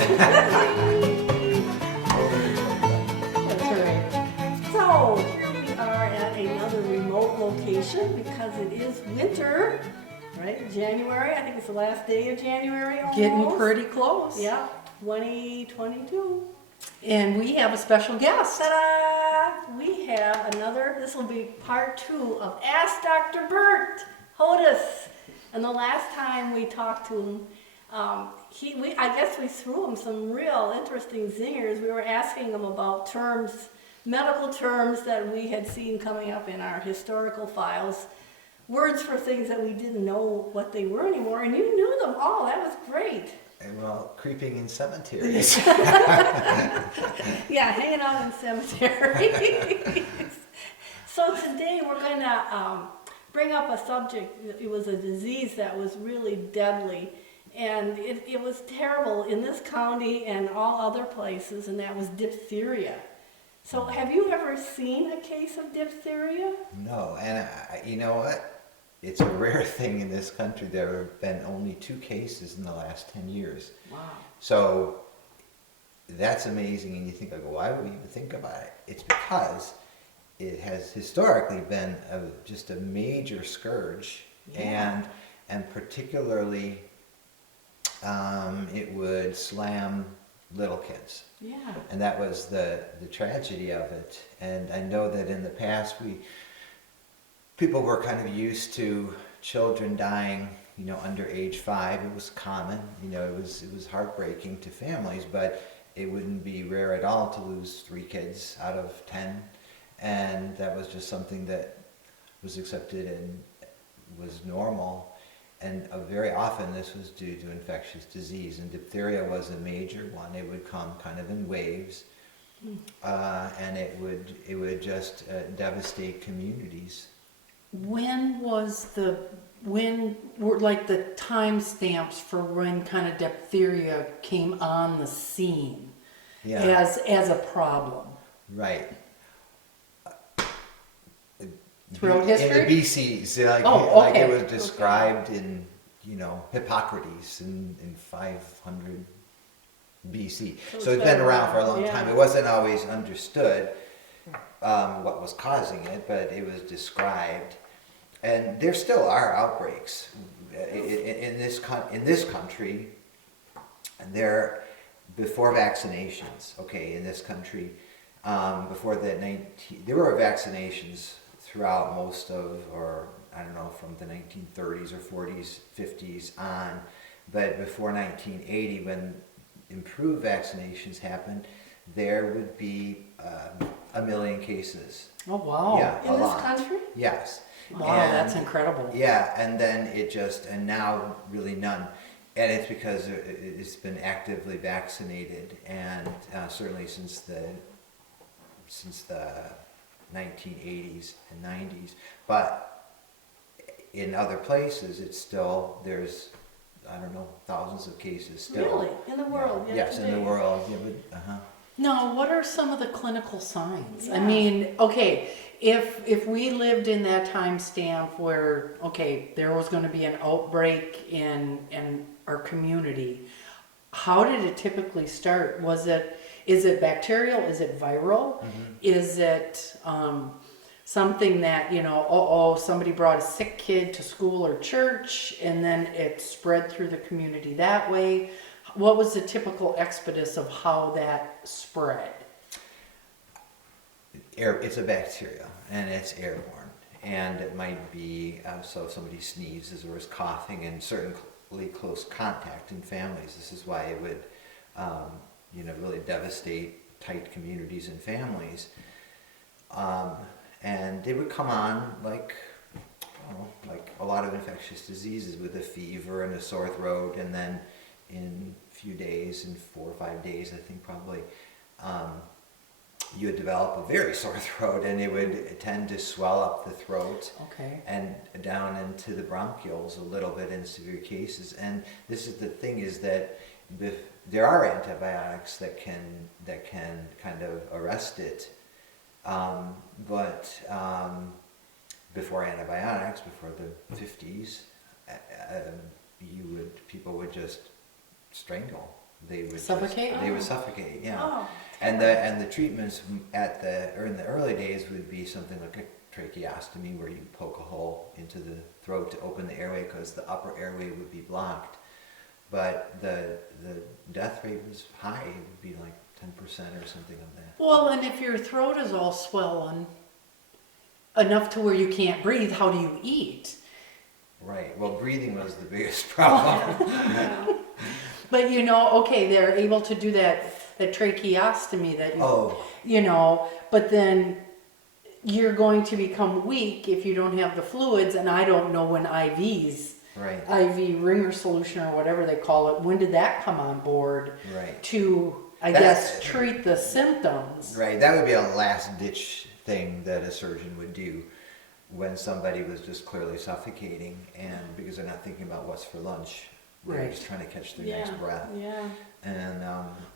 right. So here we are at another remote location because it is winter, right? January, I think it's the last day of January almost. Getting pretty close. Yeah, 2022. And we have a special guest. Ta-da! We have another, this will be part 2 of Ask Dr. Bert Hodus. And the last time we talked to him, I guess we threw him some real interesting zingers. We were asking him about terms, medical terms that we had seen coming up in our historical files, words for things that we didn't know what they were anymore, and you knew them all. That was great. And well, creeping in cemeteries. Yeah, hanging out in cemeteries. So today we're going to bring up a subject. It was a disease that was really deadly, and it was terrible in this county and all other places, and that was diphtheria. So have you ever seen a case of diphtheria? No, and you know what? It's a rare thing in this country. There have been only 2 cases in the last 10 years. Wow. So that's amazing, and you think, like, why would we even think about it? It's because it has historically been just a major scourge, Yeah. and particularly it would slam little kids. Yeah. And that was the tragedy of it. And I know that in the past people were kind of used to children dying, under age 5. It was common, it was heartbreaking to families, but it wouldn't be rare at all to lose 3 kids out of 10. And that was just something that was accepted and was normal. And very often this was due to infectious disease, and diphtheria was a major one. It would come kind of in waves, and it would just devastate communities. When were like the time stamps for when kind of diphtheria came on the scene as a problem? Right. Throughout history? In the BCs, like it was described in, Hippocrates in 500 BC. So it's been around for a long time. It wasn't always understood what was causing it, but it was described. And there still are outbreaks in this country. And before vaccinations, in this country, there were vaccinations throughout most of, or I don't know, from the 1930s or 40s, 50s on, but before 1980, when improved vaccinations happened, there would be 1 million cases. Oh, wow. Yeah, In this country? Yes. Wow, that's incredible. Yeah, and then and now really none. And it's because it's been actively vaccinated, and certainly since the 1980s and 90s, but in other places there's thousands of cases still. Really? In the world? Yeah. Yes, in the world. Yeah, but, Now, what are some of the clinical signs? Yeah. I mean, if we lived in that time stamp where, there was going to be an outbreak in our community, how did it typically start? Is it bacterial? Is it viral? Mm-hmm. Is it something that, somebody brought a sick kid to school or church and then it spread through the community that way? What was the typical exodus of how that spread? It's a bacteria, and it's airborne. And it might be, so if somebody sneezes or is coughing, and certainly close contact in families. This is why it would really devastate tight communities and families. And they would come on like a lot of infectious diseases, with a fever and a sore throat, and then in a few days, in 4 or 5 days, I think probably, you would develop a very sore throat, and it would tend to swell up the throat and down into the bronchioles a little bit in severe cases. And this is the thing, is that there are antibiotics that can kind of arrest it, but before antibiotics, before the 50s, people would just strangle they would Suffocate? They would suffocate, yeah. Oh, And the treatments in the early days would be something like a tracheostomy, where you poke a hole into the throat to open the airway because the upper airway would be blocked. But the death rate was high; it would be like 10% or something of that. Well, and if your throat is all swollen enough to where you can't breathe, how do you eat? Right. Well, breathing was the biggest problem. yeah. But okay, they're able to do that tracheostomy that Oh, but then you're going to become weak if you don't have the fluids, and I don't know when IVs, right, IV ringer solution or whatever they call it, when did that come on board right, to, I That's- guess, treat the symptoms? right. That would be a last ditch thing that a surgeon would do when somebody was just clearly suffocating, and because they're not thinking about what's for lunch, they're Right. just trying to catch their Yeah, next breath. yeah. And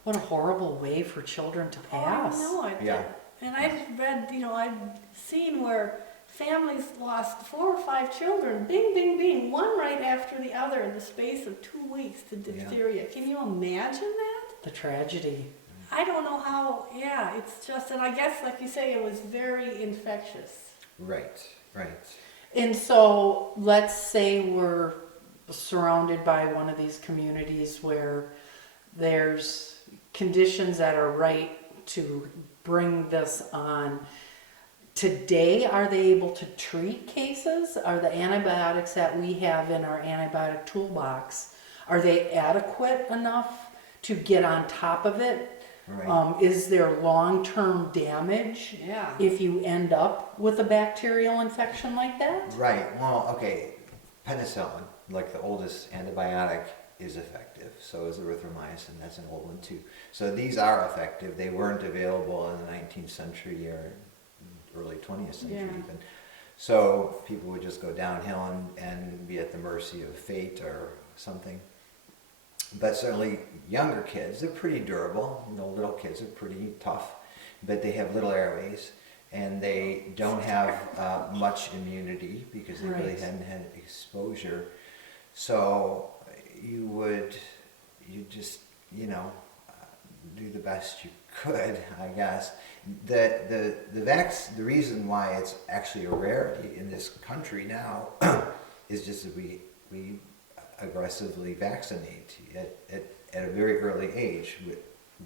What a horrible way for children to pass. Oh, I know it. Yeah. And I've read, I've seen where families lost 4 or 5 children, bing, bing, bing, one right after the other in the space of 2 weeks to diphtheria. Can you imagine that? The tragedy. I don't know how, yeah, it's just, and I guess, like you say, it was very infectious. right, right. And so let's say we're surrounded by one of these communities where there's conditions that are right to bring this on. Today, are they able to treat cases? Are the antibiotics that we have in our antibiotic toolbox, are they adequate enough to get on top of it? Right. Is there long-term damage Yeah. if you end up with a bacterial infection like that? Right. Well, okay. Penicillin, like the oldest antibiotic, is effective. So is erythromycin. That's an old one too. So these are effective. They weren't available in the 19th century or early 20th century Yeah. even. So people would just go downhill and be at the mercy of fate or something. But certainly younger kids, they're pretty durable. Little kids are pretty tough, but they have little airways, and they don't have much immunity because they really Right. hadn't had exposure. So you just do the best you could, I guess. The reason why it's actually a rarity in this country now is just that we aggressively vaccinate at a very early age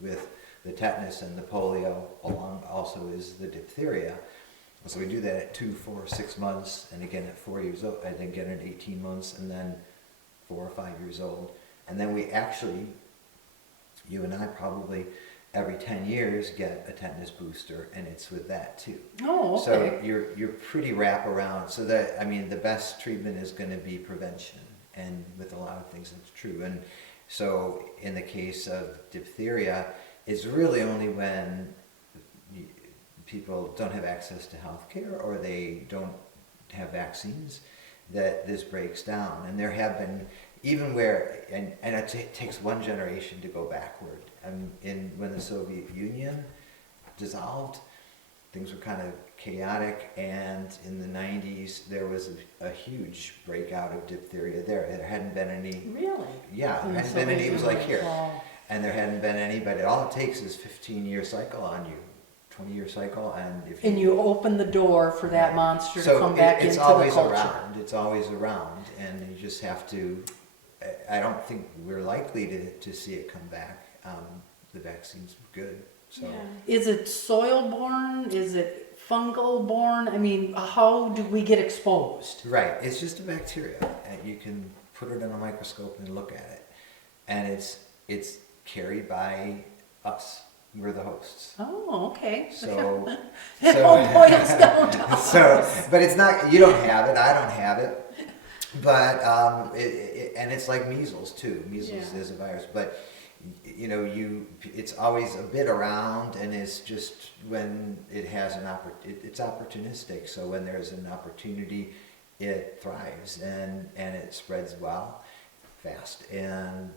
with the tetanus and the polio, along also is the diphtheria. So we do that at 2, 4, 6 months, and again at 4 years old, and again at 18 months, and then 4 or 5 years old. And then we actually, you and I probably every 10 years get a tetanus booster, and it's with that too. Oh, okay. So you're pretty wrap around. So that, I mean, the best treatment is going to be prevention, and with a lot of things that's true. And so in the case of diphtheria, it's really only when people don't have access to health care or they don't have vaccines that this breaks down. And there have been, even where, and it takes one generation to go backward. When the Soviet Union dissolved, things were kind of chaotic, and in the 90s there was a huge breakout of diphtheria there. There hadn't been any. Really? Yeah, there hadn't been any. It was like here, and there hadn't been any. But all it takes is 15-year cycle on you, 20-year cycle, and if And you open the door for that monster to come back into the culture. Around. It's always around, and you just have to. I don't think we're likely to see it come back. The vaccine's good. So. Yeah. Is it soil-borne? Is it fungal-borne? I mean, how do we get exposed? Right, it's just a bacteria, and you can put it in a microscope and look at it, and it's carried by us. We're the hosts. Oh, okay. So, It all boils down to us. but it's not. You don't have it. I don't have it. But and it's like measles too. Measles is a virus, but it's always a bit around, and it's just when it has it's opportunistic. So when there's an opportunity, it thrives and it spreads fast, and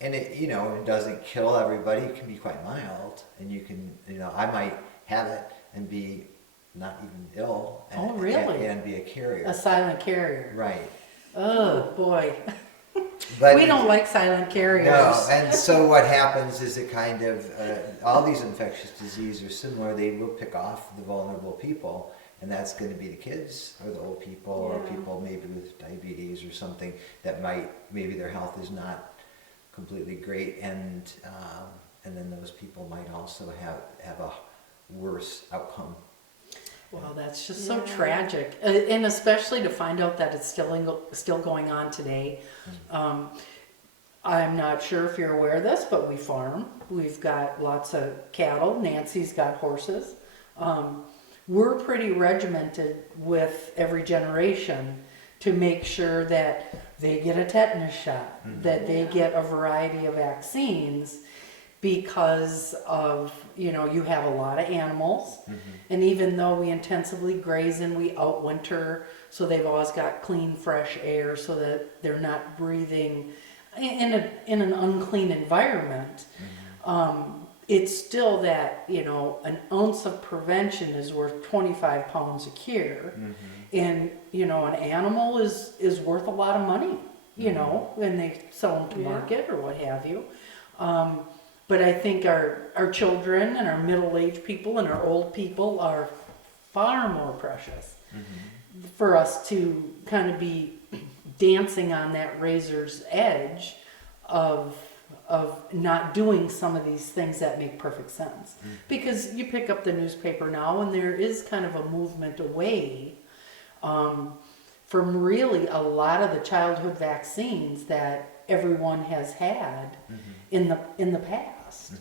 it doesn't kill everybody. It can be quite mild, and you can I might have it and be not even ill. And, Oh, really? And be a carrier. A silent carrier. Right. Oh, boy. But We don't like silent carriers. no, and so what happens is it kind of, all these infectious diseases are similar. They will pick off the vulnerable people, and that's going to be the kids or the old people or Yeah. people maybe with diabetes or something that maybe their health is not completely great, and then those people might also have a worse outcome. Well, that's just so Yeah. tragic, and especially to find out that it's still going on today. I'm not sure if you're aware of this, but we farm. We've got lots of cattle. Nancy's got horses. We're pretty regimented with every generation to make sure that they get a tetanus shot, that they get a variety of vaccines, because of, you have a lot of animals. And even though we intensively graze and we outwinter, so they've always got clean, fresh air so that they're not breathing in an unclean environment. It's still that, an ounce of prevention is worth 25 pounds a cure. And, an animal is worth a lot of money, when they sell them to Yeah. market or what have you. But I think our children and our middle-aged people and our old people are far more precious for us to kind of be dancing on that razor's edge of not doing some of these things that make perfect sense. Because you pick up the newspaper now and there is kind of a movement away from really a lot of the childhood vaccines that everyone has had in the past.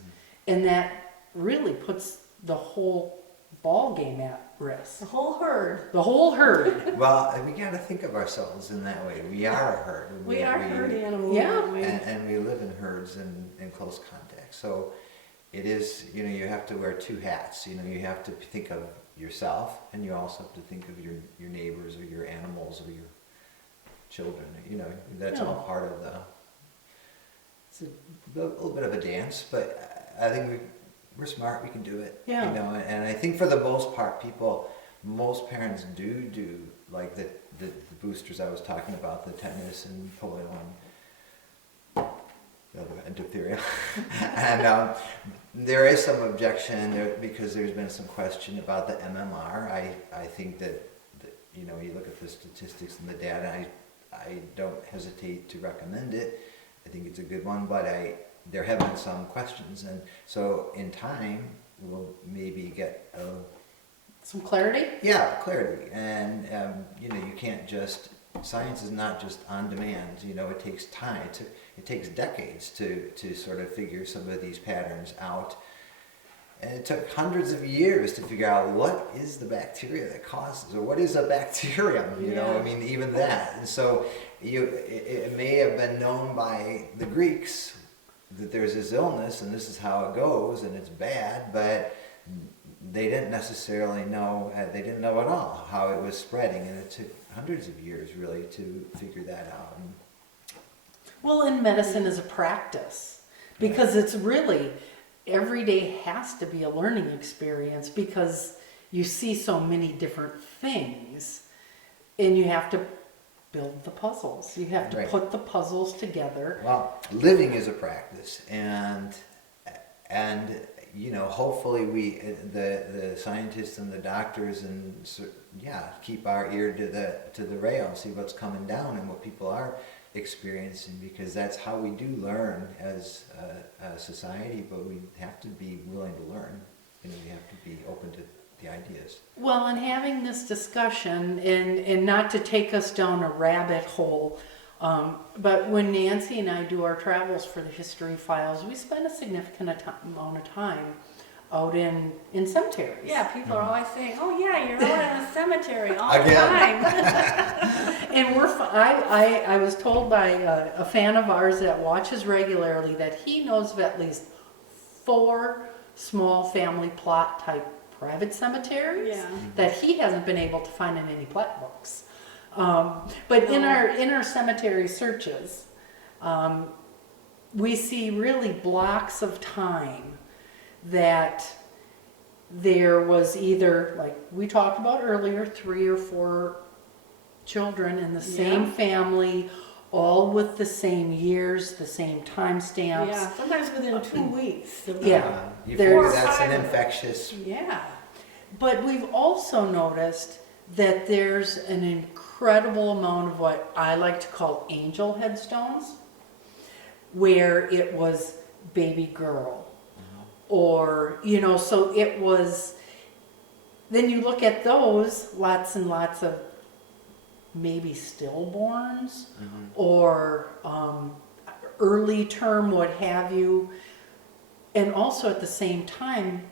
And that really puts the whole ball game at risk. The whole herd. The whole herd. Well, we got to think of ourselves in that way. We are a herd. We are herd animals. Yeah. aren't we? And we live in herds and in close contact. So it is, you have to wear two hats. You have to think of yourself, and you also have to think of your neighbors or your animals or your children. That's Yeah. all part of it's a little bit of a dance, but I think we're smart, we can do it. Yeah. And I think for the most part, most parents do like the boosters I was talking about, the tetanus and polio and diphtheria. And there is some objection there because there's been some question about the MMR. I think that you look at the statistics and the data, I don't hesitate to recommend it. I think it's a good one, but there have been some questions, and so in time we'll maybe get Some clarity? clarity. And you can't just, science is not just on demand. It takes time. It takes decades to sort of figure some of these patterns out. And it took hundreds of years to figure out what is the bacteria that causes, or what is a bacterium, even that. And so it may have been known by the Greeks that there's this illness and this is how it goes and it's bad, but they didn't necessarily know, they didn't know at all how it was spreading, and it took hundreds of years really to figure that out. Well, in medicine is a practice, because it's really, every day has to be a learning experience, because you see so many different things and you have to build the puzzles. You have to Right. put the puzzles together. Well, living is a practice, and hopefully the scientists and the doctors keep our ear to the rail and see what's coming down and what people are experiencing, because that's how we do learn as a society. But we have to be willing to learn. We have to be open to the ideas. Well, and having this discussion, and not to take us down a rabbit hole, but when Nancy and I do our travels for the history files, we spend a significant amount of time out in cemeteries. Yeah, people are always saying, "Oh yeah, you're out in a cemetery all the Again. time." And I was told by a fan of ours that watches regularly that he knows of at least 4 small family plot type private cemeteries Yeah. that he hasn't been able to find in any plat books. But in our cemetery searches, we see really blocks of time that there was either, like we talked about earlier, 3 or 4 children in the same Yeah. family, all with the same years, the same timestamps. Yeah, sometimes within 2 weeks. Yeah. You There's- figure that's an Four or five. infectious. Yeah. But we've also noticed that there's an incredible amount of what I like to call angel headstones, where it was baby girl, or, so it was, then you look at those, lots and lots of maybe stillborns, or early term, what have you. And also at the same time,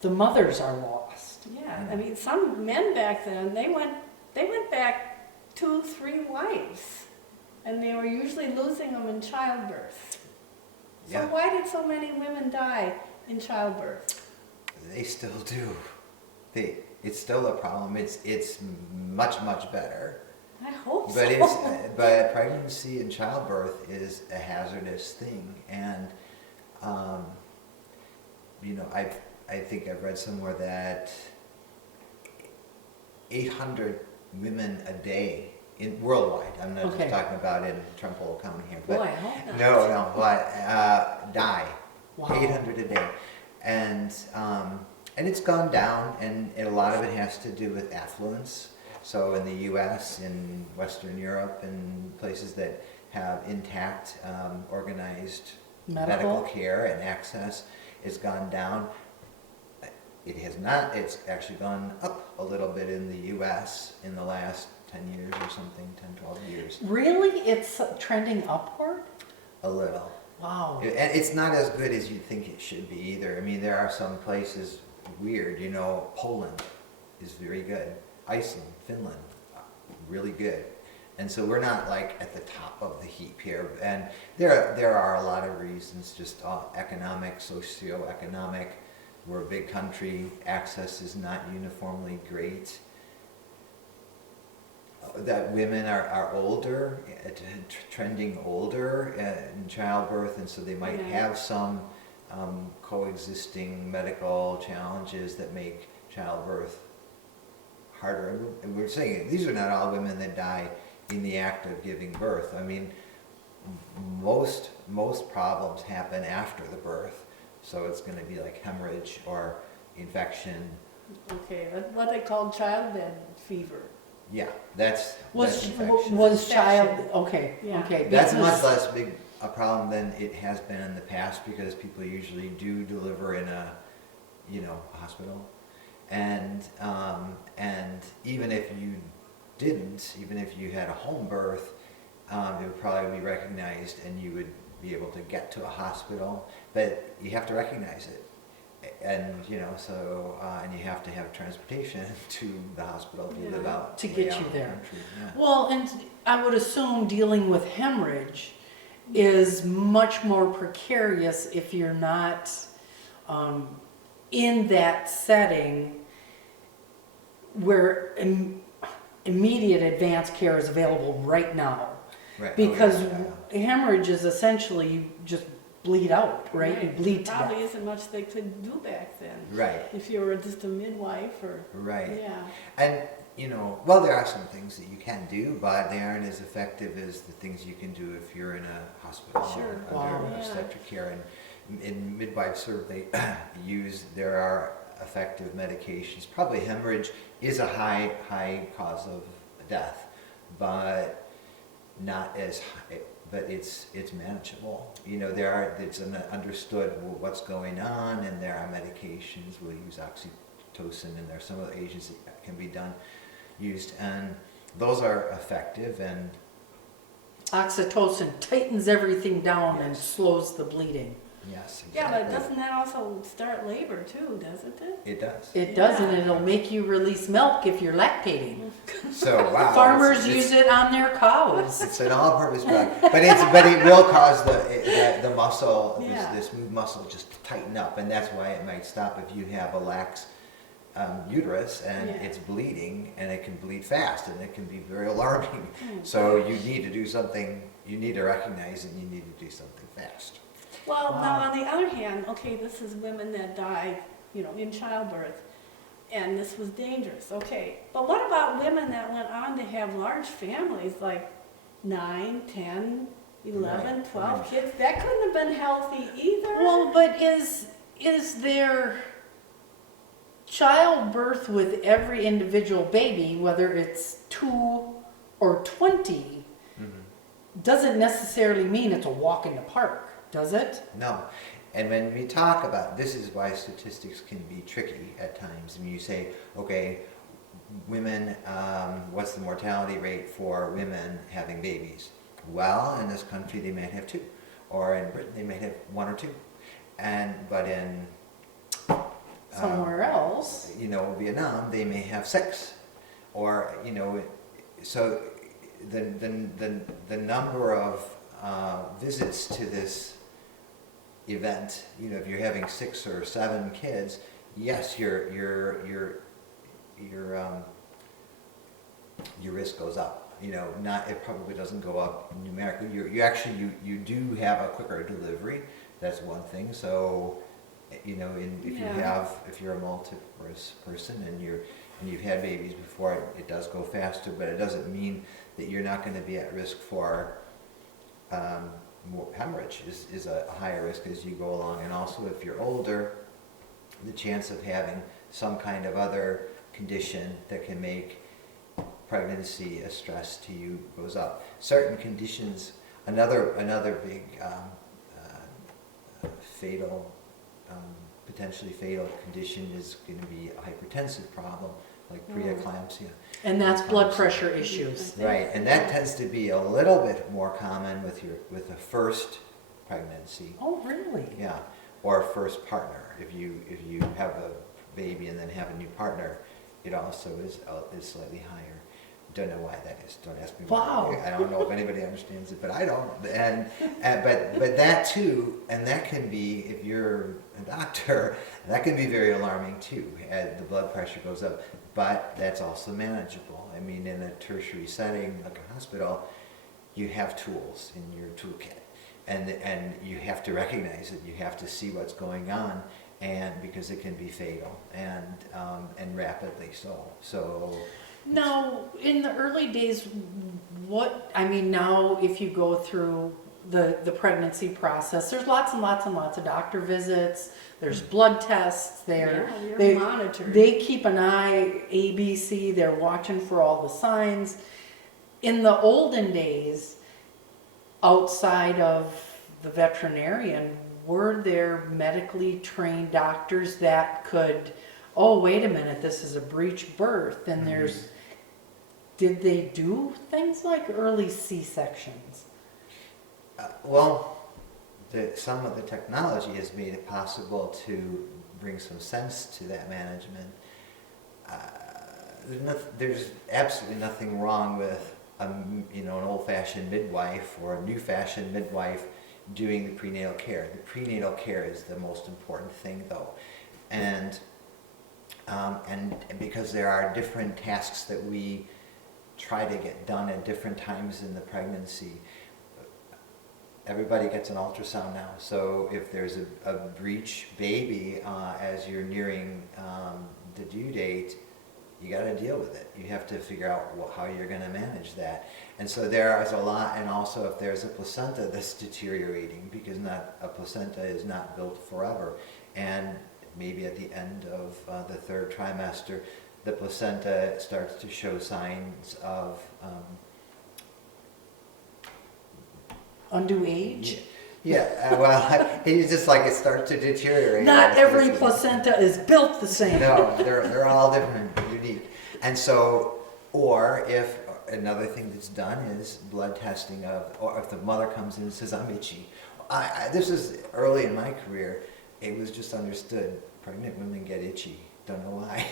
the mothers are lost. Yeah, I mean, some men back then, they went back 2, 3 wives, and they were usually losing them in childbirth. So Yeah. why did so many women die in childbirth? They still do. It's still a problem. It's much better. I hope But so. but pregnancy and childbirth is a hazardous thing, and I think I've read somewhere that 800 women a day worldwide. I'm not Okay. just talking about in Trempealeau County here, Boy, but I hope not. no, but die. Wow. 800 a day, and it's gone down, and a lot of it has to do with affluence. So in the U.S., in Western Europe, and places that have intact, organized medical care and access, it's gone down. It has not. It's actually gone up a little bit in the U.S. in the last 10 years or something, 10, 12 years. Really? It's trending upward? A little. Wow. And it's not as good as you think it should be either. I mean, there are some places weird. Poland is very good. Iceland, Finland, really good. And so we're not like at the top of the heap here. And there are a lot of reasons, just economic, socioeconomic. We're a big country. Access is not uniformly great. That women are older, trending older in childbirth, and so they might Yeah. have some coexisting medical challenges that make childbirth harder. And we're saying these are not all women that die in the act of giving birth. I mean, most problems happen after the birth, so it's going to be like hemorrhage or infection. Okay, that's what they call childbed fever. Yeah, that's Was infection. was child Infection. okay? Yeah. Okay. That's because- much less big a problem than it has been in the past, because people usually do deliver in a hospital, and even if you didn't, even if you had a home birth, it would probably be recognized and you would be able to get to a hospital, but you have to recognize it. And and you have to have transportation to the hospital if you live out To way get out you in the there. country, yeah. Well, and I would assume dealing with hemorrhage is much more precarious if you're not in that setting where immediate advanced care is available right now. Right. Because Oh, yeah. hemorrhage is essentially you just bleed out, right? You bleed to Probably death. isn't much they could do back then. Right. If you were just a midwife or, Right. yeah. And, there are some things that you can do, but they aren't as effective as the things you can do if you're in a hospital Sure. under Wow. obstetric care. And in midwives survey, there are effective medications. Probably hemorrhage is a high cause of death, but not as high. But it's manageable. It's understood what's going on, and there are medications. We'll use oxytocin, and there are some other agents that can be used, and those are effective. And Oxytocin tightens everything down and Yes. slows the bleeding. yes, exactly. Yeah, but doesn't that also start labor too, doesn't it? It does. It does, and Yeah. it'll make you release milk if you're lactating. So wow. Farmers it's- use it on their cows. It's an all-purpose drug, but it will cause the muscle, Yeah. this smooth muscle, just to tighten up, and that's why it might stop if you have a lax uterus and Yeah. it's bleeding, and it can bleed fast, and it can be very alarming. Hmm. So you need to do something. You need to recognize it. And you need to do something fast. Well, Wow. now on the other hand, okay, this is women that died, in childbirth, and this was dangerous, okay. But what about women that went on to have large families, like 9, 10, 11, Right. 12 kids. That couldn't have been healthy either. Well, but is there childbirth with every individual baby, whether it's 2 or 20, doesn't necessarily mean it's a walk in the park, does it? No. And when we talk about, this is why statistics can be tricky at times. I mean, you say, okay, women, what's the mortality rate for women having babies? Well, in this country they might have 2, or in Britain they might have 1 or 2, but in Somewhere else. Vietnam they may have 6, or so the number of visits to this event, if you're having 6 or 7 kids, yes, your risk goes up. It probably doesn't go up numerically. You do have a quicker delivery. That's one thing. So, if you're a multiple person and you've had babies before, it does go faster. But it doesn't mean that you're not going to be at risk for more hemorrhage is a higher risk as you go along. And also, if you're older, the chance of having some kind of other condition that can make pregnancy a stress to you goes up. Certain conditions, another big potentially fatal condition is going to be a hypertensive problem like preeclampsia. And that's blood pressure issues. Right, and that tends to be a little bit more common with a first pregnancy. Oh, really? Yeah, or a first partner. If you have a baby and then have a new partner, it also is slightly higher. Don't know why that is. Don't ask me Wow. why. I don't know if anybody understands it, but I don't. But that too, and that can be, if you're a doctor, that can be very alarming too. As the blood pressure goes up, but that's also manageable. I mean, in a tertiary setting like a hospital, you have tools in your toolkit, and you have to recognize it. You have to see what's going on, and because it can be fatal and rapidly so. So. Now, in the early days, now if you go through the pregnancy process, there's lots and lots and lots of doctor visits, there's blood tests, You're monitored. they keep an eye, ABC, they're watching for all the signs. In the olden days, outside of the veterinarian, were there medically trained doctors that could, oh, wait a minute, this is a breech birth, and did they do things like early C-sections? Some of the technology has made it possible to bring some sense to that management. There's absolutely nothing wrong with an old-fashioned midwife or a new-fashioned midwife doing the prenatal care. The prenatal care is the most important thing, though, and because there are different tasks that we try to get done at different times in the pregnancy. Everybody gets an ultrasound now, so if there's a breech baby as you're nearing the due date, you got to deal with it. You have to figure out how you're going to manage that. And so there is a lot, and also if there's a placenta that's deteriorating, because a placenta is not built forever, and maybe at the end of the 3rd trimester, the placenta starts to show signs of Undue age? it's just like it starts to deteriorate. Not every placenta is built the same. No, they're all different, unique. And so, or if another thing that's done is blood testing or if the mother comes in and says, I'm itchy. This is early in my career, it was just understood, pregnant women get itchy, don't know why.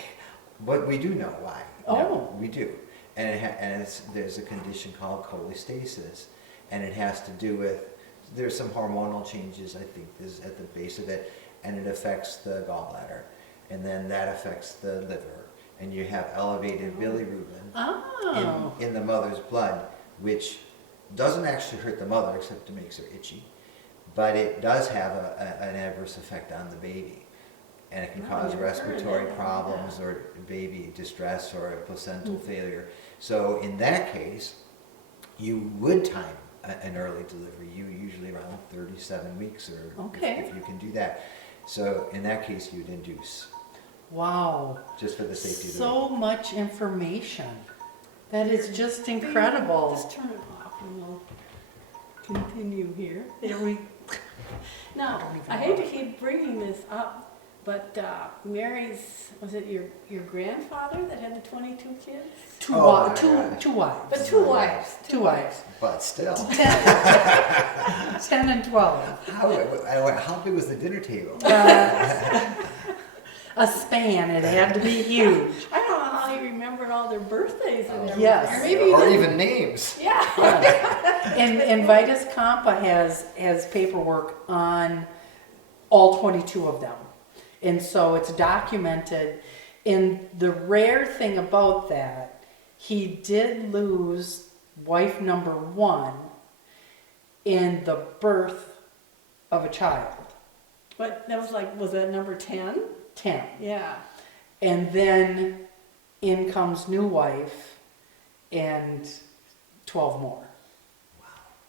But we do know why. Oh. No, we do. And there's a condition called cholestasis, and it has to do with, there's some hormonal changes, I think, is at the base of it, and it affects the gallbladder, and then that affects the liver, and you have elevated bilirubin in the mother's blood, which doesn't actually hurt the mother except it makes her itchy, but it does have an adverse effect on the baby. And it can cause respiratory problems or baby distress or a placental failure. So in that case, you would time an early delivery. You usually around 37 weeks, or Okay. if you can do that. So in that case, you'd induce, Wow. just for the safety of the So much information. That is just incredible. Just turn it off and we'll continue here. There we. Now, I hate to keep bringing this up, but Mary's, was it your grandfather that had the 22 kids? Two, Oh wi- my two, gosh. two wives. But two wives. Two wives. But still, 10 and 12. how big was the dinner table? A span. It had to be huge. I don't know how he remembered all their birthdays and everything. Yes. Or maybe he Or didn't. even names. Yeah. And Vitus Compa has paperwork on all 22 of them. And so it's documented. And the rare thing about that, he did lose wife number 1 in the birth of a child, But that was like, was that number 10? 10. Yeah. And then in comes new wife and 12 more.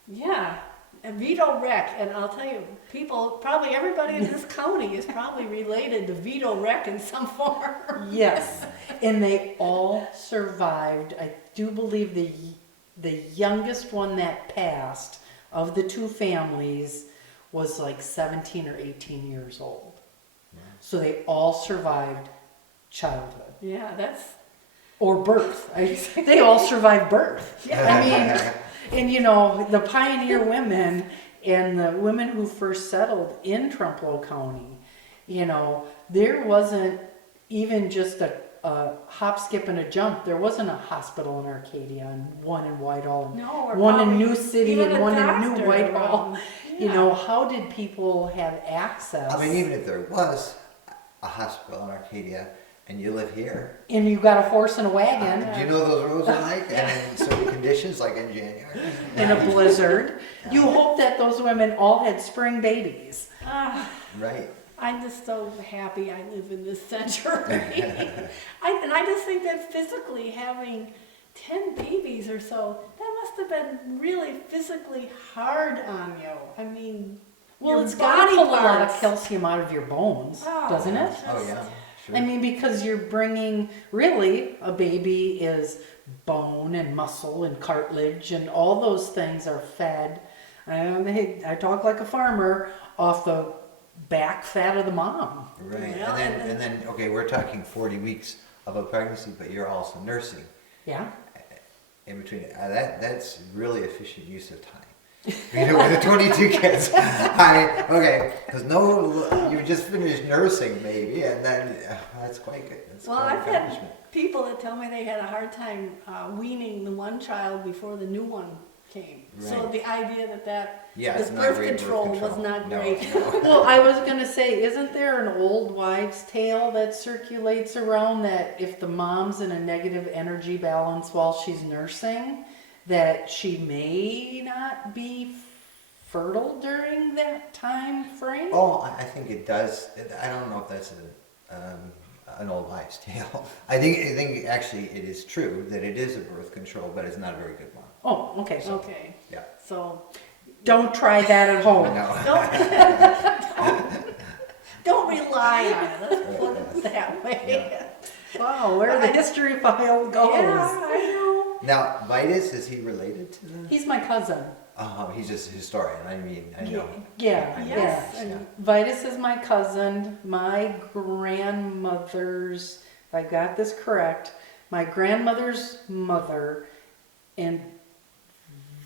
Yeah. And Vito Rec, and I'll tell you, people, probably everybody in this county is probably related to Vito Rec in some form. Yes, and they all survived. I do believe the youngest one that passed of the 2 families was like 17 or 18 years old. So they all survived childhood Yeah, that's, or birth. They all survived birth. I mean, and you know, the pioneer women and the women who first settled in Trempealeau County, you know, there wasn't even just a hop, skip, and a jump. There wasn't a hospital in Arcadia and one in Whitehall and no, or one in probably New City even and a one in doctor New Whitehall. around. You Yeah. know, how did people have access? I mean, even if there was a hospital in Arcadia and you live here, and you got a horse and a wagon do you know those roads are like? And in certain conditions, like in January. in a blizzard, you hope that those women all had spring babies. Ah, Right. I'm just so happy I live in this century. And I just think that physically having 10 babies or so, that must have been really physically hard on you. I mean, Well, your it's got to body pull a lot of parts. calcium out of your bones, Oh, doesn't it? Oh, yeah. Sure. I mean, because you're bringing, really, a baby is bone and muscle and cartilage, and all those things are fed. I talk like a farmer, off the back fat of the mom. Right. Well, And then, okay, we're talking 40 weeks of a pregnancy, but you're also nursing Yeah? in between. That's really efficient use of time. You know, with the 22 kids, because you just finished nursing maybe, and then that's quite good. That's Well, quite an I've accomplishment. had people that tell me they had a hard time weaning the one child before the new one came. So Right. the idea that Yeah, this it's not birth great control was control. not No, great. no. Well, I was going to say, isn't there an old wives' tale that circulates around that if the mom's in a negative energy balance while she's nursing, that she may not be fertile during that time frame? Oh, I think it does. I don't know if that's an old wives' tale. I think actually it is true that it is a birth control, but it's not a very good one. Oh, okay. So Okay, Yeah. so don't try that at home. No. don't rely on it, let's put it that way. Wow, where the history file goes. Yeah, I know. Now, Vitus, is he related to the? He's my cousin. He's just a historian. I mean, I know. Yeah, I know. Yes, yeah. and Vitus is my cousin. My grandmother's, if I got this correct, my grandmother's mother and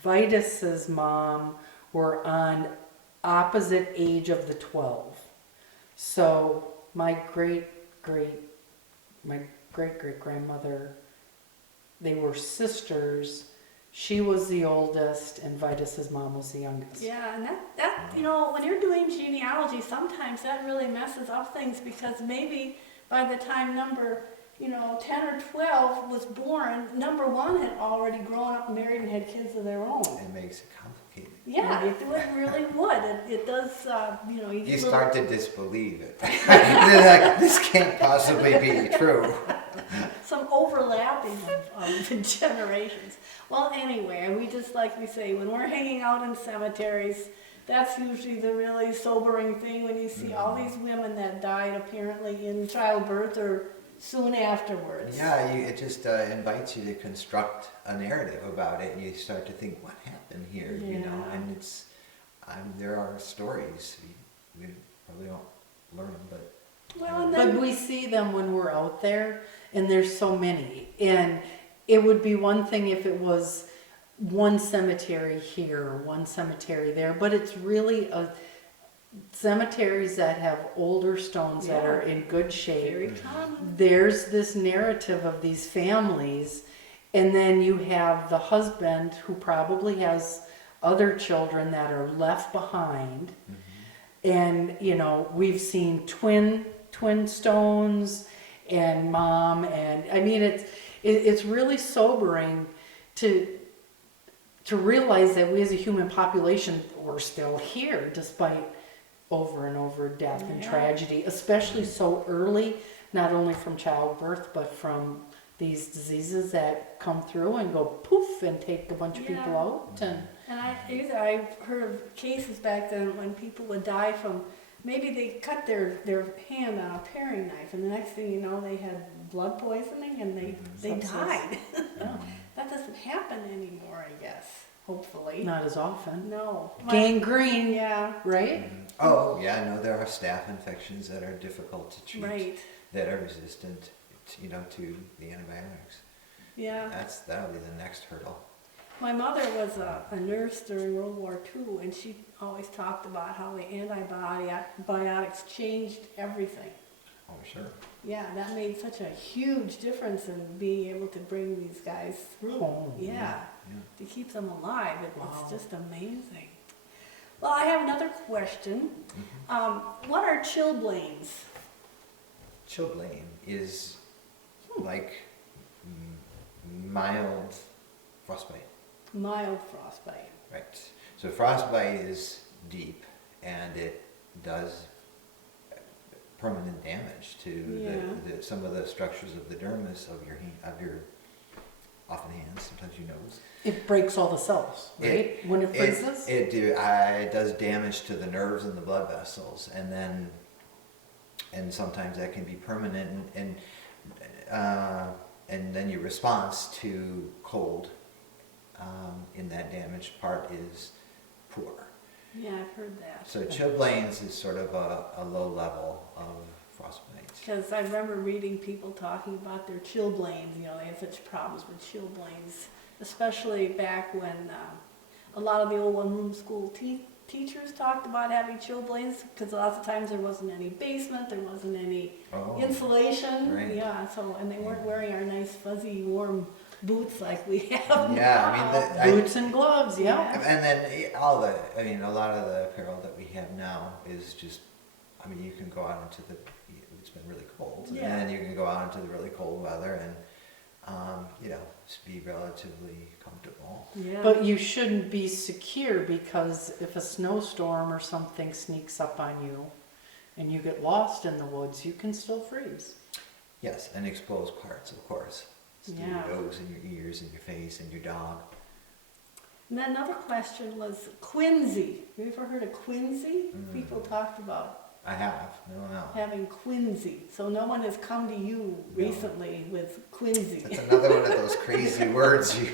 Vitus's mom were on opposite age of the 12. So my great grandmother, they were sisters. She was the oldest, and Vitus's mom was the youngest. yeah, and that you know, when you're doing genealogy, sometimes that really messes up things because maybe by the time number, 10 or 12 was born, number 1 had already grown up, married, and had kids of their own. It makes it complicated. Yeah, it really would. It does, You start to disbelieve it. You're like, this can't possibly be true. some overlap overlapping of generations. Well, anyway, we just, like we say, when we're hanging out in cemeteries, that's usually the really sobering thing when you see all these women that died apparently in childbirth or soon afterwards. Yeah, it just invites you to construct a narrative about it, and you start to think, what happened here, you know? Yeah. And there are stories. We probably don't learn them, but Well, and But then, we see them when we're out there, and there's so many. And it would be one thing if it was one cemetery here, one cemetery there, but it's really cemeteries that have older stones that are in good shape. very common. There's this narrative of these families, and then you have the husband who probably has other children that are left behind. And you know, we've seen twin stones and mom, and I mean it's really sobering to realize that we as a human population, we're still here despite over and over death and Yeah. tragedy, especially so early, not only from childbirth but from these diseases that come through and go poof and take a bunch of people Yeah. out. And I've heard of cases back then when people would die from, maybe they cut their hand on a paring knife, and the next thing you know, they had blood poisoning and they Sepsis. died. yeah, That doesn't happen anymore, I guess, hopefully. not as often. No. Gangrene, Yeah, right? oh yeah, no, there are staph infections that are difficult to treat, right. that are resistant, you know, to the antibiotics. Yeah. That'll be the next hurdle. My mother was a nurse during World War II, and she always talked about how the antibiotics changed everything. Oh sure. Yeah, that made such a huge difference in being able to bring these guys through. Home, Yeah, Yeah. to keep them alive. Wow. It's just amazing. Well, I have another question. What are chilblains? Chilblain is like mild frostbite. Mild frostbite. Right. So frostbite is deep, and it does permanent damage to some of the structures of the dermis of your often hands, sometimes your nose. It breaks all the cells, right? When it freezes? It does damage to the nerves and the blood vessels, and sometimes that can be permanent, and then your response to cold in that damaged part is poor. Yeah, I've heard that. So chilblains is sort of a low level of frostbite. Because I remember reading people talking about their chilblains. You know, they had such problems with chilblains, especially back when a lot of the old one-room school teachers talked about having chilblains, because lots of times there wasn't any basement, there wasn't any insulation. right. Yeah, so, and they weren't wearing our nice fuzzy warm boots like we have Yeah, now. I mean, Boots and gloves, yeah. and then a lot of the apparel that we have now is just, I mean, you can go out into it's been really cold, Yeah. and then you can go out into the really cold weather and, just be relatively comfortable. Yeah. But you shouldn't be secure, because if a snowstorm or something sneaks up on you and you get lost in the woods, you can still freeze. Yes, and exposed parts, of course. So Yeah. your nose and your ears and your face and your dog. And then another question was quinsy. Have you ever heard of quinsy? People talked about I have, no. having quinsy. So no one has come to you recently with quinsy. That's another one of those crazy words you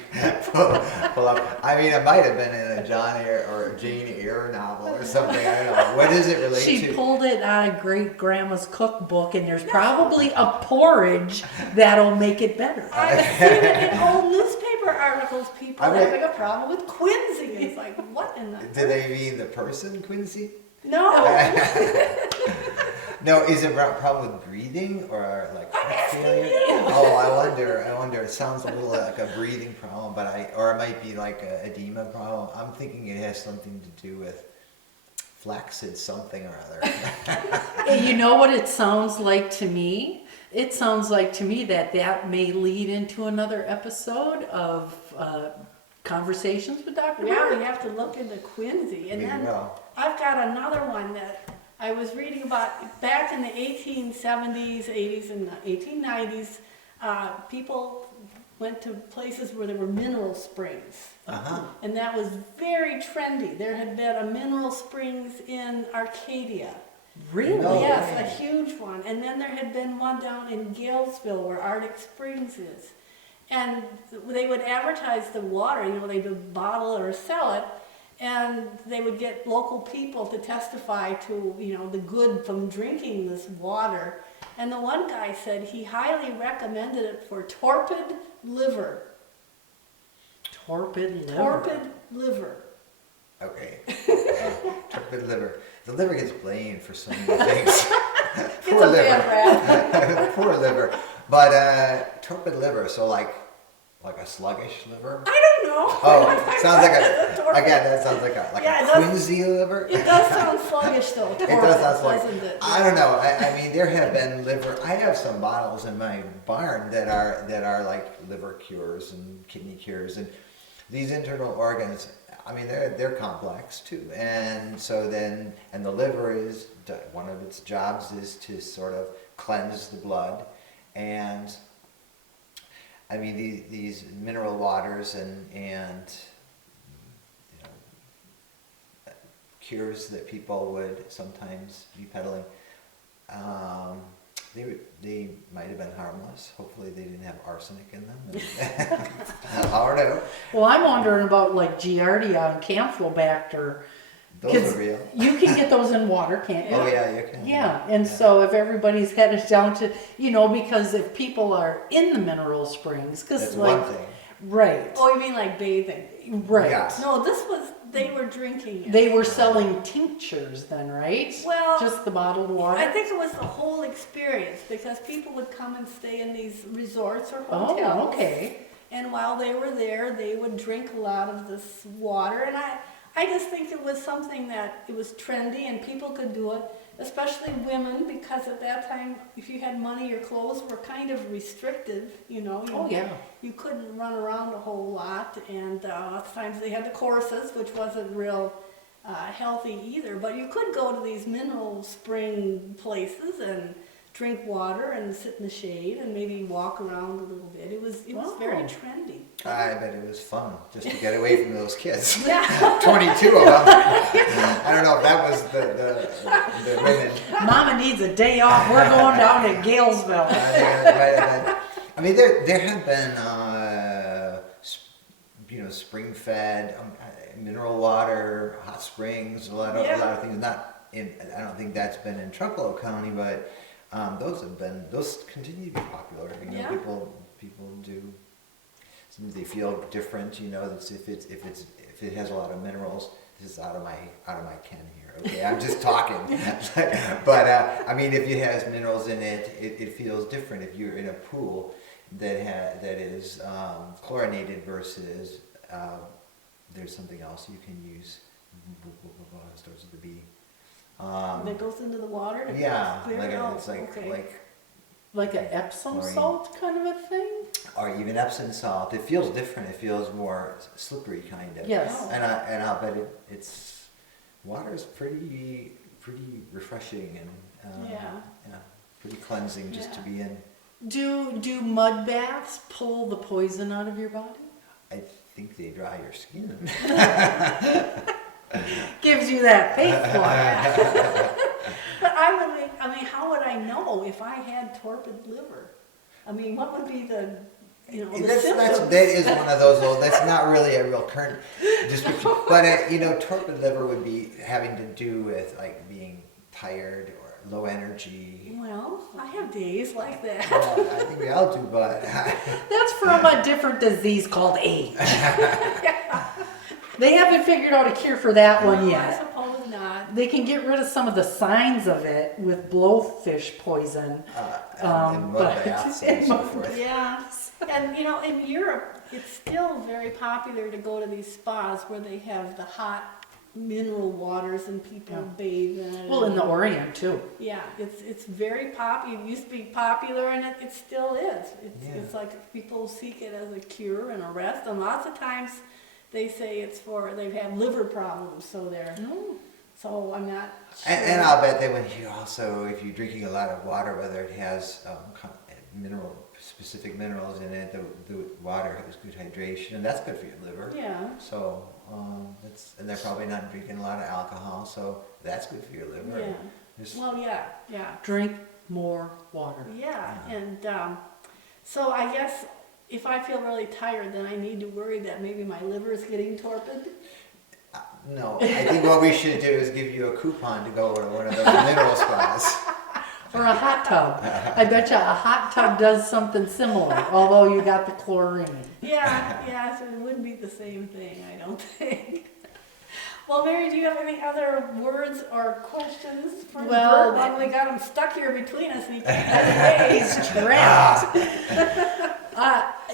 pull up. I mean, it might have been in a John Eyre or a Jane Eyre novel or something. I don't know. What does it relate She to? pulled it out of great grandma's cookbook, and there's probably a porridge that'll make it better. I've seen it in old newspaper articles, people I mean- having a problem with quinsy. It's like, what in the... Do they mean the person Quincy? No. No, is it a problem with breathing or like I'm heart asking failure? you. Oh, I wonder. It sounds a little like a breathing problem, or it might be like a edema problem. I'm thinking it has something to do with flaccid something or other. You know what it sounds like to me? It sounds like to me that may lead into another episode of Conversations with Dr. Yeah, Bird. we have to look into quinsy. And Maybe then well. I've got another one that I was reading about back in the 1870s, 80s, and the 1890s. people went to places where there were mineral springs. Uh-huh. And that was very trendy. There had been a mineral springs in Arcadia. Really? No Yes, way. a huge one. And then there had been one down in Galesville where Arctic Springs is. And they would advertise the water, they would bottle it or sell it, and they would get local people to testify to, the good from drinking this water. And the one guy said he highly recommended it for torpid liver. Torpid liver. Torpid liver. Okay. Torpid liver. The liver gets blamed for so many things. It's a bad rap. Poor liver. But torpid liver, so like a sluggish liver? I don't know. Oh, sounds like Torpid. again, that sounds like Yeah, it a does- quinsy liver. It does sound sluggish though. It does sound torpid, sluggish. doesn't it? I don't know. I mean, there have been liver. I have some bottles in my barn that are like liver cures and kidney cures, and these internal organs. I mean, they're complex too, and so then the liver is one of its jobs is to sort of cleanse the blood, and I mean these mineral waters and cures that people would sometimes be peddling. They might have been harmless. Hopefully they didn't have arsenic in them. I don't know. Well, I'm wondering about like Giardia and Campylobacter. Those 'Cause are real. You can get those in water, can't you? Oh yeah, you can. Yeah, and so if everybody's headed down to, because if people are in the mineral springs, because That's like, one thing. right, Oh, you mean like bathing? right. Yeah. No, they were drinking it. They were selling tinctures then, right? Well, Just the bottled water? I think it was the whole experience because people would come and stay in these resorts or hotels. Oh, okay. And while they were there, they would drink a lot of this water. And I just think it was something that it was trendy and people could do it, especially women, because at that time, if you had money, your clothes were kind of restrictive, Oh, yeah. You couldn't run around a whole lot, and lots of times they had the courses, which wasn't real healthy either. But you could go to these mineral spring places and drink water and sit in the shade and maybe walk around a little bit. It was very Wow. trendy. I bet it was fun just to get away from those kids. Yeah. 22 of them. I don't know if that was the women. Mama needs a day off. We're going down to Galesville. I mean, there have been, spring-fed mineral water, hot springs, a lot of things. I don't think that's been in Trempealeau County, but those continue to be popular. Yeah. People do. Sometimes they feel different. That's if it has a lot of minerals. This is out of my ken here. Okay, I'm just talking. But I mean, if it has minerals in it, it feels different. If you're in a pool that is chlorinated versus there's something else you can use. Starts with the B. That goes into the water to Yeah, clear like it out. it's like Okay. Like an Epsom Chlorine. salt kind of a thing? or even Epsom salt. It feels different. It feels more slippery, kind of. Yes. Oh. And I'll bet it's water is pretty refreshing and pretty cleansing just to be in. Do mud baths pull the poison out of your body? I think they dry your skin. Gives you that pink fly. But how would I know if I had torpid liver? I mean, what would be the symptoms? That is one of those. That's not really a real current description. But torpid liver would be having to do with like being tired or low energy. Well, I have days like that. Well, I think we all do, but That's from a different disease called AIDS. They haven't figured out a cure for that one No, I yet. suppose not. They can get rid of some of the signs of it with blowfish poison. and mud baths and so mud- forth. Yeah, and in Europe, it's still very popular to go to these spas where they have the hot mineral waters and people bathe in it. Well, in the Orient too. Yeah, it's very popular. It used to be popular, and it still is. It's like people seek it as a cure and a rest, and lots of times they say they have liver problems, so they're. So I'm not sure. And I'll bet that if you're drinking a lot of water, whether it has specific minerals in it. The water has good hydration, and that's good for your liver. Yeah. So and they're probably not drinking a lot of alcohol, so that's good for your liver. Yeah. Just- Well, yeah. Drink more water. Yeah, and so I guess if I feel really tired, then I need to worry that maybe my liver is getting torpid. No, I think what we should do is give you a coupon to go to one of those mineral spas. Or a hot tub. I bet you a hot tub does something similar, although you got the chlorine. Yeah, so it wouldn't be the same thing, I don't think. Well, Mary, do you have any other words or questions for Well, Bert? Well, we got him stuck here between us and he can't get away. He's trapped.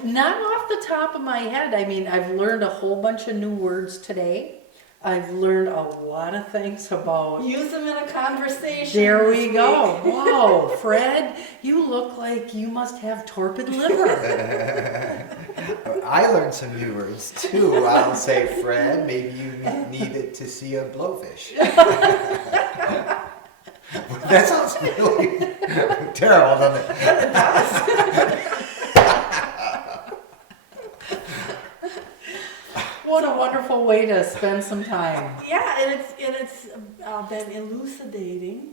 Not off the top of my head. I mean, I've learned a whole bunch of new words today. I've learned a lot of things about. Use them in a conversation. There this we week. go. Wow, Fred, you look like you must have torpid liver. I learned some new words too. I'll say, Fred, maybe you needed to see a blowfish. That sounds really terrible, doesn't it? What a wonderful way to spend some time. Yeah, and it's been elucidating.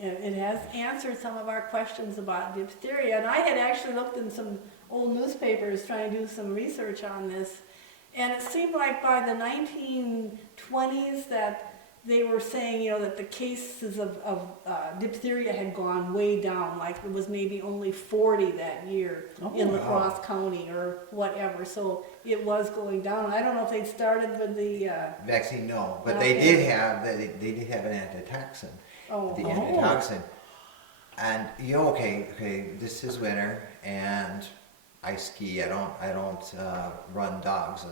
It has answered some of our questions about diphtheria, and I had actually looked in some old newspapers trying to do some research on this, and it seemed like by the 1920s that they were saying, that the cases of diphtheria had gone way down, like it was maybe only 40 that year in La Crosse County or whatever, so it was going down. I don't know if they started with the... Vaccine, no, but Okay. they did have an antitoxin. The antitoxin. And okay, this is winter, and I ski. I don't run dogs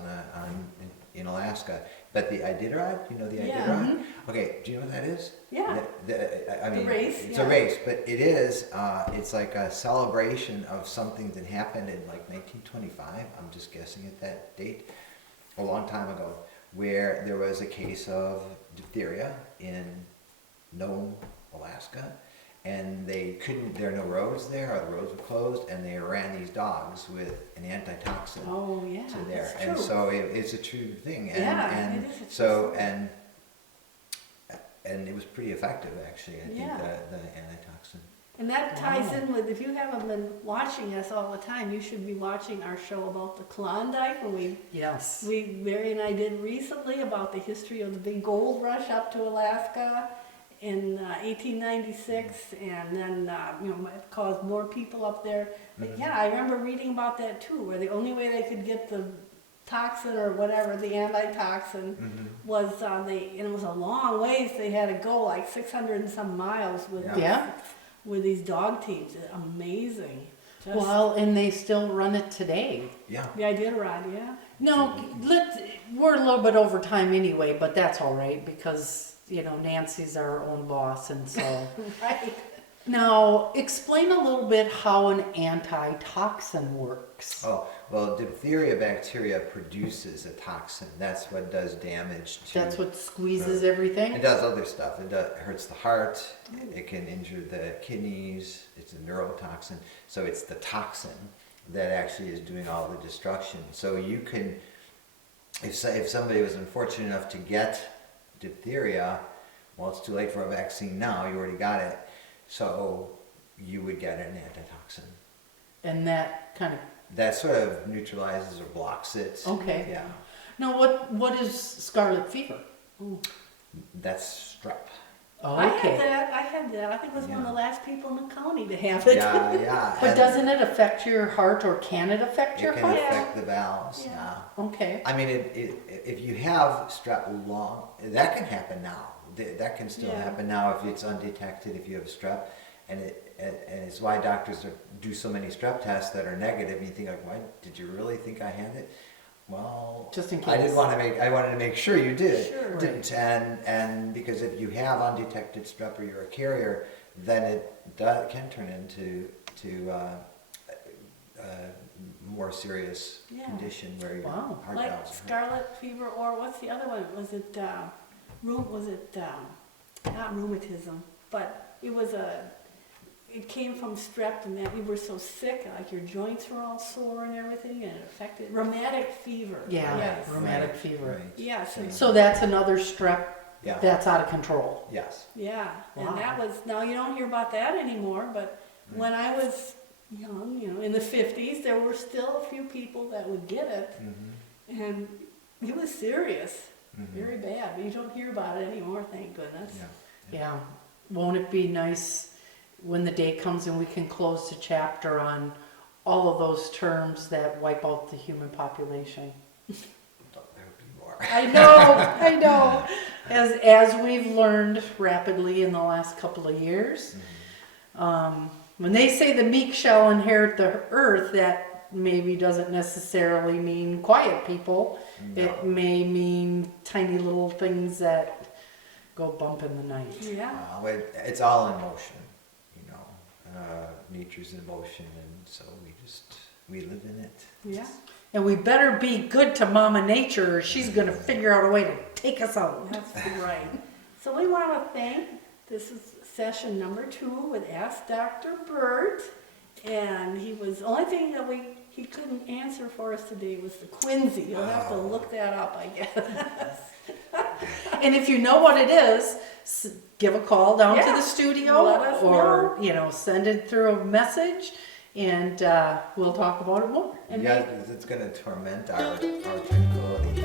in Alaska. But the Iditarod, the Yeah. Iditarod? Okay, do you know what that is? Yeah. I mean, race, it's yeah. a race, but it is, it's like a celebration of something that happened in like 1925, I'm just guessing at that date, a long time ago, where there was a case of diphtheria in Nome, Alaska, and there are no roads there, or the roads were closed, and they ran these dogs with an antitoxin Oh, yeah, to there. that's And true. so it's a true thing. And, Yeah, and it is a true so thing. and it was pretty effective actually, I think, Yeah. the antitoxin. And that ties in with, if you haven't been watching us all the time, you should be watching our show about the Klondike, when Yes. Mary and I did recently about the history of the big gold rush up to Alaska in 1896, and then it caused more people up there. But yeah, I remember reading about that too, where the only way they could get the toxin or whatever, the antitoxin, was and it was a long ways they had to go, like 600 and some miles with Yeah. with these dog teams. Amazing. Just, Well, and they still run it today. Yeah. the Iditarod, yeah. No, we're a little bit over time anyway, but that's all right because, Nancy's our own boss, and so. Right. Now, explain a little bit how an antitoxin works. Oh, well, diphtheria bacteria produces a toxin. That's what does damage to... That's what squeezes everything? It does other stuff. It hurts the heart. It can injure the kidneys. It's a neurotoxin. So it's the toxin that actually is doing all the destruction. So you can, if somebody was unfortunate enough to get diphtheria, well, it's too late for a vaccine now. You already got it. So you would get an antitoxin. And that kind of, That sort of neutralizes or blocks it. okay. Yeah. Now, what is scarlet fever? That's strep. Oh, I okay. had that. I think I was one of the Yeah. last people in the county to have it. Yeah, yeah. But and doesn't it affect your heart, or can it affect your it can heart? affect the valves. Yeah. Yeah. Okay. I mean, if you have strep long, that can happen now. That can still Yeah. happen now if it's undetected, if you have strep. And it's why doctors do so many strep tests that are negative. And you think, like, why did you really think I had it? Well, Just in I case. wanted to make sure you did. Sure. Didn't. And because if you have undetected strep or you're a carrier, then it can turn into more serious Yeah. condition where your Wow. heart Like valves are hurt. scarlet fever, or what's the other one? Was it not rheumatism, but it was it came from strep and that you were so sick, like your joints were all sore and everything, and it affected rheumatic fever. Yeah, Yes. rheumatic fever. Right. Yes, and So that's another strep Yeah. that's out of control. Yes. yeah, Wow. and that was, now you don't hear about that anymore, but when I was young, you know, in the 50s, there were still a few people that would get it, Mm-hmm. and it was serious, Mm-hmm. very bad. But you don't hear about it anymore, thank goodness. Yeah. Yeah. Won't it be nice when the day comes and we can close the chapter on all of those terms that wipe out the human population? There would be more. I know, I know. As we've learned rapidly in the last couple of years, when they say the meek shall inherit the earth, that maybe doesn't necessarily mean quiet people. No. It may mean tiny little things that go bump in the night. Yeah, It's all in motion, you know. Nature's in motion, and so we live in it. yeah. And we better be good to Mama Nature or she's going to figure out a way to take us out. That's right. So we want to thank, this is session number 2 with Ask Dr. Bert. And the only thing that he couldn't answer for us today was the quinsy. You'll have to look that up, I guess. And if you know what it is, give a call down to Yeah, the studio let us or, send it through a message and we'll talk about it more. And Yeah, it's going to torment our tranquility.